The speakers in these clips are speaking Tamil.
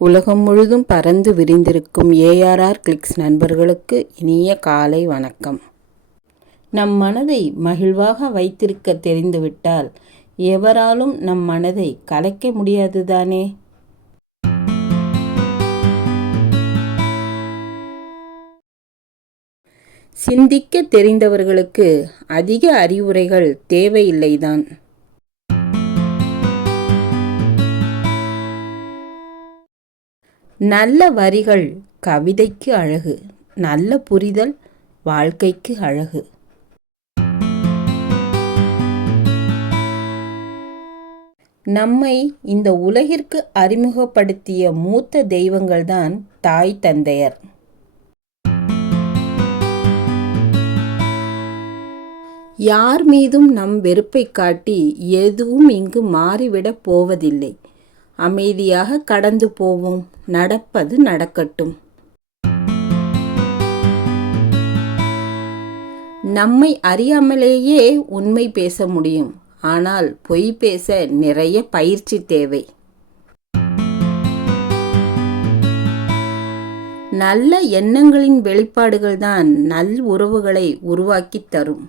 உலகம் முழுதும் பறந்து விரிந்திருக்கும் ஏஆர்ஆர் கிளிக்ஸ் நண்பர்களுக்கு இனிய காலை வணக்கம். நம் மனதை மகிழ்வாக வைத்திருக்க தெரிந்துவிட்டால் எவராலும் நம் மனதை கலைக்க முடியாதுதானே. சிந்திக்க தெரிந்தவர்களுக்கு அதிக அறிவுரைகள் தேவையில்லைதான். நல்ல வரிகள் கவிதைக்கு அழகு, நல்ல புரிதல் வாழ்க்கைக்கு அழகு. நம்மை இந்த உலகிற்கு அறிமுகப்படுத்திய மூத்த தெய்வங்கள்தான் தாய் தந்தையர். யார் மீதும் நம் வெறுப்பை காட்டி எதுவும் இங்கு மாறிவிடப் போவதில்லை. அமைதியாக கடந்து போவோம், நடப்பது நடக்கட்டும். நம்மை அறியாமலேயே உண்மை பேச முடியும், ஆனால் பொய் பேச நிறைய பயிற்சி தேவை. நல்ல எண்ணங்களின் வெளிப்பாடுகள்தான் நல் உறவுகளை உருவாக்கித் தரும்.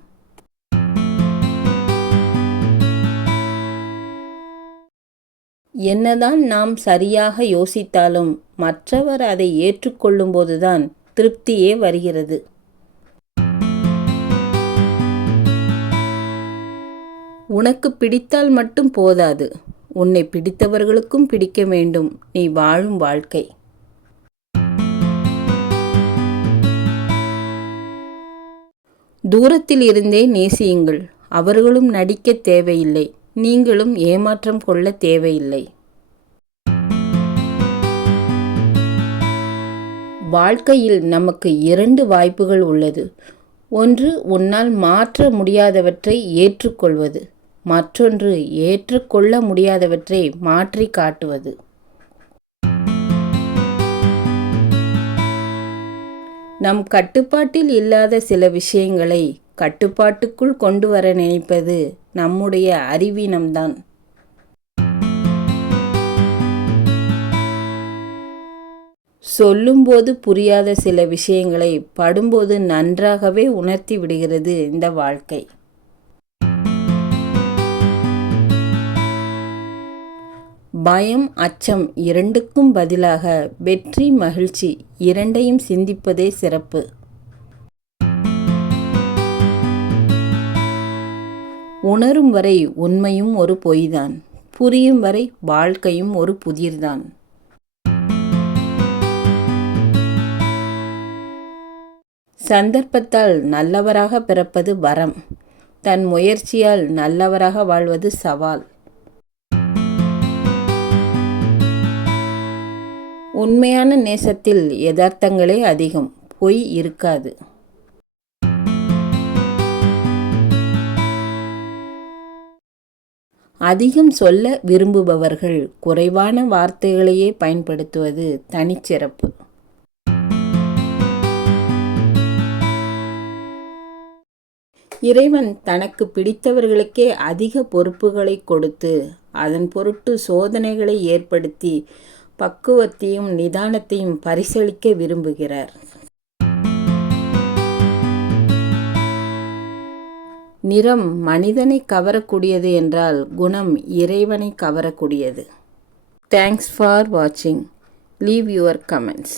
என்னதான் நாம் சரியாக யோசித்தாலும் மற்றவர் அதை ஏற்றுக்கொள்ளும்போதுதான் திருப்தியே வருகிறது. உனக்கு பிடித்தால் மட்டும் போதாது, உன்னை பிடித்தவர்களுக்கும் பிடிக்க வேண்டும் நீ வாழும் வாழ்க்கை. தூரத்தில் இருந்தே நேசியுங்கள், அவர்களும் நடிக்க தேவையில்லை, நீங்களும் ஏமாற்றம் கொள்ள தேவையில்லை. வாழ்க்கையில் நமக்கு 2 வாய்ப்புகள் உள்ளது. ஒன்று உன்னால் மாற்ற முடியாதவற்றை ஏற்றுக்கொள்வது, மற்றொன்று ஏற்றுக்கொள்ள முடியாதவற்றை மாற்றி காட்டுவது. நம் கட்டுப்பாட்டில் இல்லாத சில விஷயங்களை கட்டுப்பாட்டுக்குள் கொண்டு வர நினைப்பது நம்முடைய அறிவீனம்தான். சொல்லும்போது புரியாத சில விஷயங்களை படும்போது நன்றாகவே உணர்த்தி விடுகிறது இந்த வாழ்க்கை. பயம், அச்சம் இரண்டுக்கும் பதிலாக வெற்றி, மகிழ்ச்சி இரண்டையும் சிந்திப்பதே சிறப்பு. உணரும் வரை உண்மையும் ஒரு பொய்தான், புரியும் வரை வாழ்க்கையும் ஒரு புதிர்தான். சந்தர்ப்பத்தால் நல்லவராக பிறப்பது வரம், தன் முயற்சியால் நல்லவராக வாழ்வது சவால். உண்மையான நேசத்தில் யதார்த்தங்களே அதிகம், பொய் இருக்காது. அதிகம் சொல்ல விரும்புபவர்கள் குறைவான வார்த்தைகளையே பயன்படுத்துவது தனிச்சிறப்பு. இறைவன் தனக்கு பிடித்தவர்களுக்கே அதிக பொறுப்புகளை கொடுத்து அதன் பொருட்டு சோதனைகளை ஏற்படுத்தி பக்குவத்தையும் நிதானத்தையும் பரிசளிக்க விரும்புகிறார். நிறம் மனிதனை கவரக்கூடியது என்றால் குணம் இறைவனை கவரக்கூடியது. தேங்க்ஸ் ஃபார் வாட்சிங். Leave your comments.